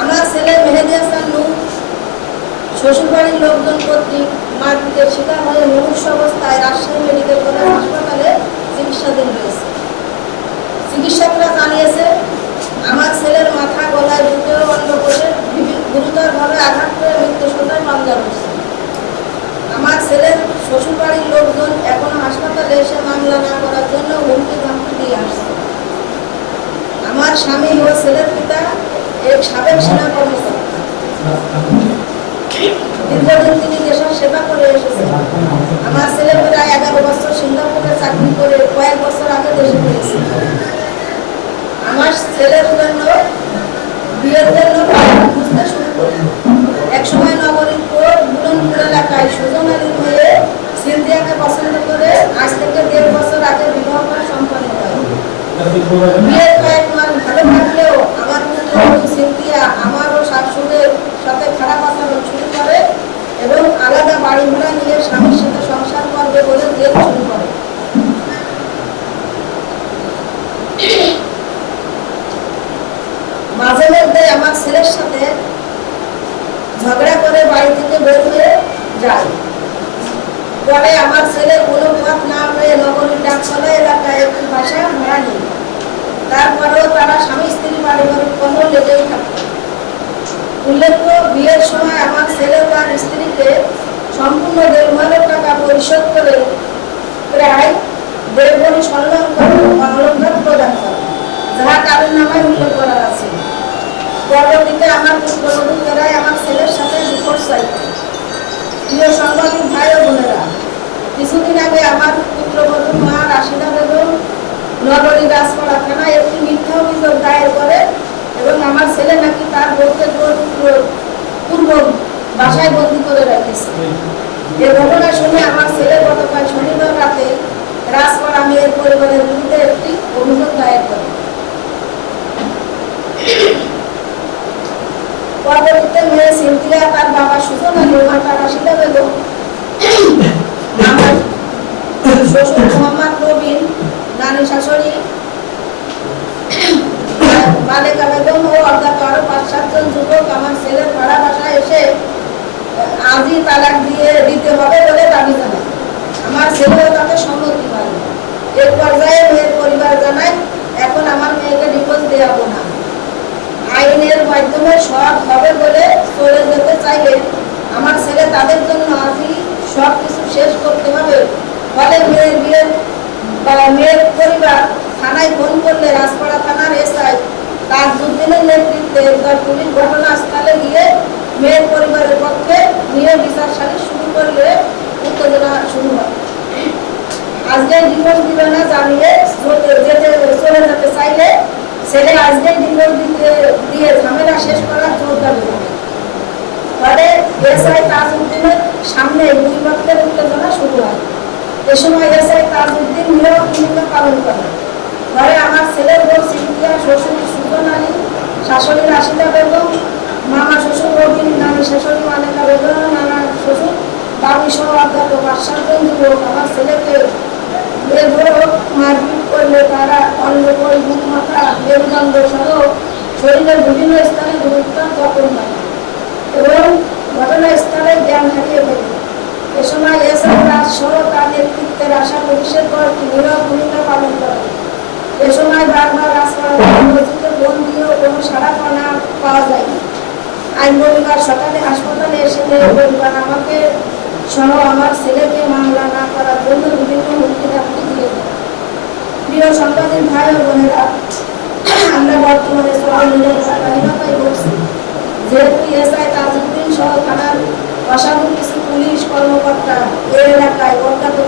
আমার ছেলে মেহেদি হাসান শ্বশুরবাড়ির লোকজন কর্তৃক মারপিটের শিকার হয়ে মুমূর্ষ অবস্থায় রাজশাহী মেডিকেল কলেজ হাসপাতালে চিকিৎসাধীন রয়েছে। চিকিৎসকরা জানিয়েছে আমার ছেলের মাথা গলায় বুকে ও অন্ডকোষে বিভি- গুরুতরভাবে আঘাত করে মৃত্যু সন্ধ্যায় মামলা রয়েছে আমার ছেলের শ্বশুরবাড়ির লোকজন এখনও হাসপাতালে এসে মামলা না করার জন্য হুমকি ধামকি দিয়ে আসছে আমার স্বামী ও ছেলের পিতা এক সাবেক সেনা কর্মকর্তা দীর্ঘদিন তিনি দেশের সেবা করে এসেছেন। আমার ছেলে প্রায় এগারো বছর সিঙ্গাপুরে চাকরি করে কয়েক বছর আগে দেশে ফিরেছে। আমার ছেলের জন্য বিয়ের জন্য পাত্র শুরু করি এক নগরীর পর বুলনপুর এলাকায় সুজন আলীর মেয়ে সিন্ধিয়াকে পছন্দ করে আজ থেকে দেড় বছর আগে বিবাহ করা সম্পন্ন হয় বিয়ের কয়েক মাস ভালো থাকলেও আমার পুত্রবধূ সিন্ধিয়া আমার ও শাশুড়ের সাথে খারাপ আচরণ শুরু করে এবং আলাদা বাড়ি ভাড়া নিয়ে স্বামীর সাথে সংসার করবে বলে জেদ শুরু করে মাঝে মধ্যে আমার ছেলের সাথে ঝগড়া করে বাড়ি থেকে বের হয়ে যায় পরে আমার ছেলে কোনো পথ না পেয়ে নগরীর ডাকতলা এলাকায় একটি বাসা ভাড়া তারপরেও তারা স্বামী স্ত্রী পারিবারিক কলহ লেগেই থাকত উল্লেখ্য, বিয়ের সময় আমার ছেলে তার স্ত্রীকে সম্পূর্ণ দেড় হাজার টাকা পরিশোধ করে প্রায় দেড় ভরি স্বর্ণাঙ্কন অলঙ্কার প্রদান করে, যাহা কারণ নামায় উল্লেখ করা আছে। পরবর্তীতে আমার পুত্রবধূ ফেরায় আমার ছেলের সাথে রিপোর্ট চাই প্রিয় সাংবাদিক ভাই ও বোনেরা, কিছুদিন আগে আমার পুত্রবধূর মা রাশিদা বেগম নগরী রাজপাড়া থানায় একটি মিথ্যা অভিযোগ দায়ের করে এবং আমার ছেলে নাকি তার জোর- পূর্ব বাসায় বন্দি করে রেখেছে। এ ঘটনা শুনে আমার ছেলে গতকাল শনিবার রাতে রাজপাড়া মেয়ের পরিবারের বিরুদ্ধে একটি অভিযোগ দায়ের করে। পরবর্তীতে মেয়ে সিনথিয়া তার বাবা সুজন আলী মাতা রাশিদা বেগম আমার শ্বশুর মোহাম্মদ নবীন নানি শাশুড়ি, বালেকা বেগম ও অজ্ঞাত আরও পাঁচ সাতজন যুবক আমার ছেলের ভাড়া বাসায় এসে আজই তালাক দিয়ে দিতে হবে বলে দাবি জানায়। আমার ছেলেও তাতে সম্মতি পায়। এক পর্যায়ে মেয়ের পরিবার জানায় এখন আমার মেয়েকে ডিভোর্স দেওয়াবো না আইনের মাধ্যমে সব হবে বলে চলে যেতে চাইলে আমার ছেলে তাদের জন্য আজই সব কিছু শেষ করতে হবে। ফলে মেয়ের বা মেয়ের পরিবার থানায় ফোন করলে রাজপাড়া থানার এসআই তাজউদ্দিনের নেতৃত্বে একবার পুলিশ ঘটনাস্থলে গিয়ে মেয়ের পরিবারের পক্ষে নিয়ে বিচার শুরু করলে উত্তেজনা শুরু হয়। আজকে ডিভোর্স দিবে না জানিয়ে যেতে- চলে যেতে চাইলে ছেলে আজকে ডিভোর্স দিতে, দিয়ে ঝামেলা শেষ করার জোর দাবি করে পরে এসআই তাজউদ্দিনের সামনে দুই উত্তেজনা শুরু হয়। এ সময় এসআই তাজউদ্দিন নীরব ভূমিকা পালন করে ঘরে আমার ছেলের বউ সিন্ধিয়া শ্বশুর সুজন আলী, শাশুড়ি রাশিদা বেগম, মামা শ্বশুর রবিন নানি শাশুড়ি মালিকা বেগম, নানা শ্বশুর, বাবু সহ অধ্যাপক পাঁচ যুবক আমার ছেলেকে বেধড়ক মারপিট করলে তারা অন্নকোল মুখ মাথা মেরুদণ্ড সহ শরীরের বিভিন্ন স্থানে গুরুত্ব জখম হয় এবং ঘটনাস্থলে জ্ঞান হারিয়ে ফেলে। এ সময় এসআই রাজ সহ তার নেতৃত্বের আশা পুলিশের পর নীরব ভূমিকা পালন করে এ সময় বারবার মসজিদে ফোন কোনো পানা পাওয়া যায়নি। আজ রবিবার সকালে হাসপাতালে এসে পরিবার আমাকে সহ আমার ছেলেকে মামলা না করার জন্য বিভিন্ন হুমকি ধামকি দিয়েছে প্রিয় সাংবাদিক ভাই ও বোনেরা, আমরা বর্তমানে সবাই নিরাপত্তাহীনতায় ভুগছি যেহেতু এসআই তাজউদ্দিন সহ থানার কিছু পুলিশ কর্মকর্তা এলাকায় অজ্ঞাত